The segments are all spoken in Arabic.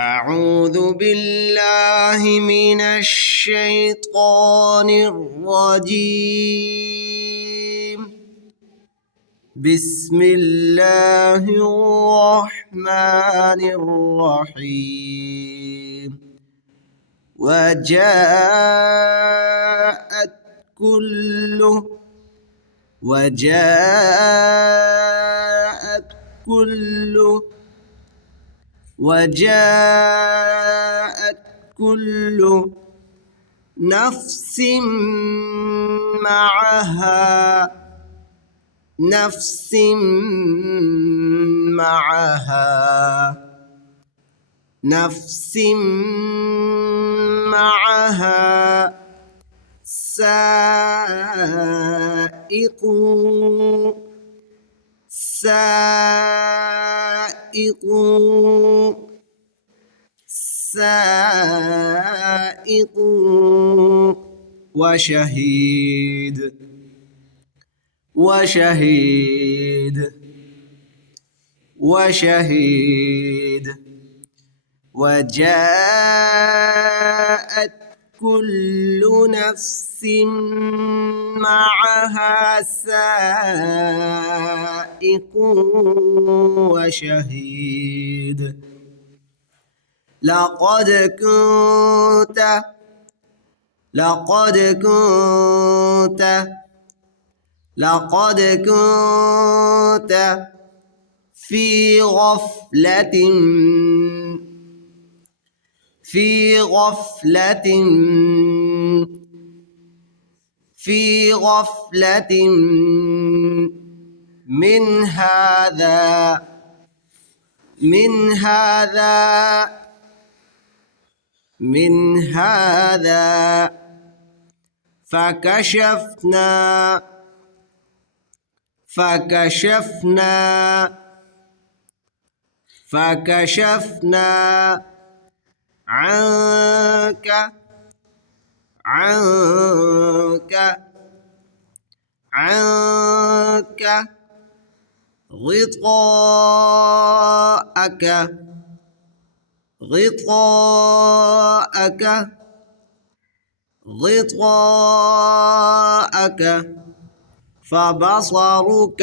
أعوذ بالله من الشيطان الرجيم. بسم الله الرحمن الرحيم. وجاءت كل نفس معها سائق وشهيد. وجاءت كل نفس معها سائق وشهيد. لقد كنت في غفلة من هذا فكشفنا عنك غطاءك فبصرك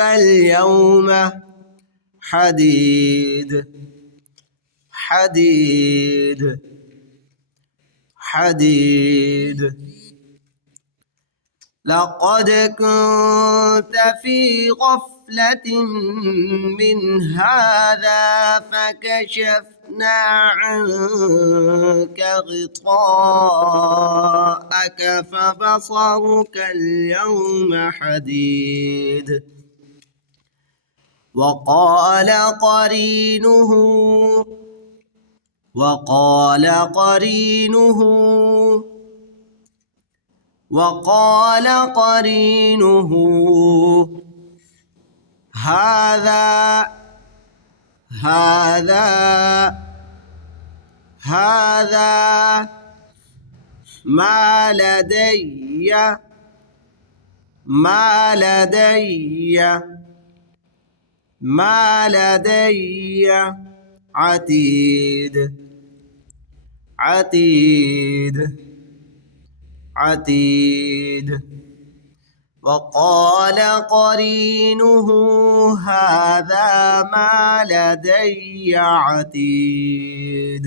اليوم حديد. لقد كنت في غفلة من هذا فكشفنا عنك غطاءك فبصرك اليوم حديد. وقال قرينه هذا ما لدي عتيد. وقال قرينه هذا ما لدي عتيد.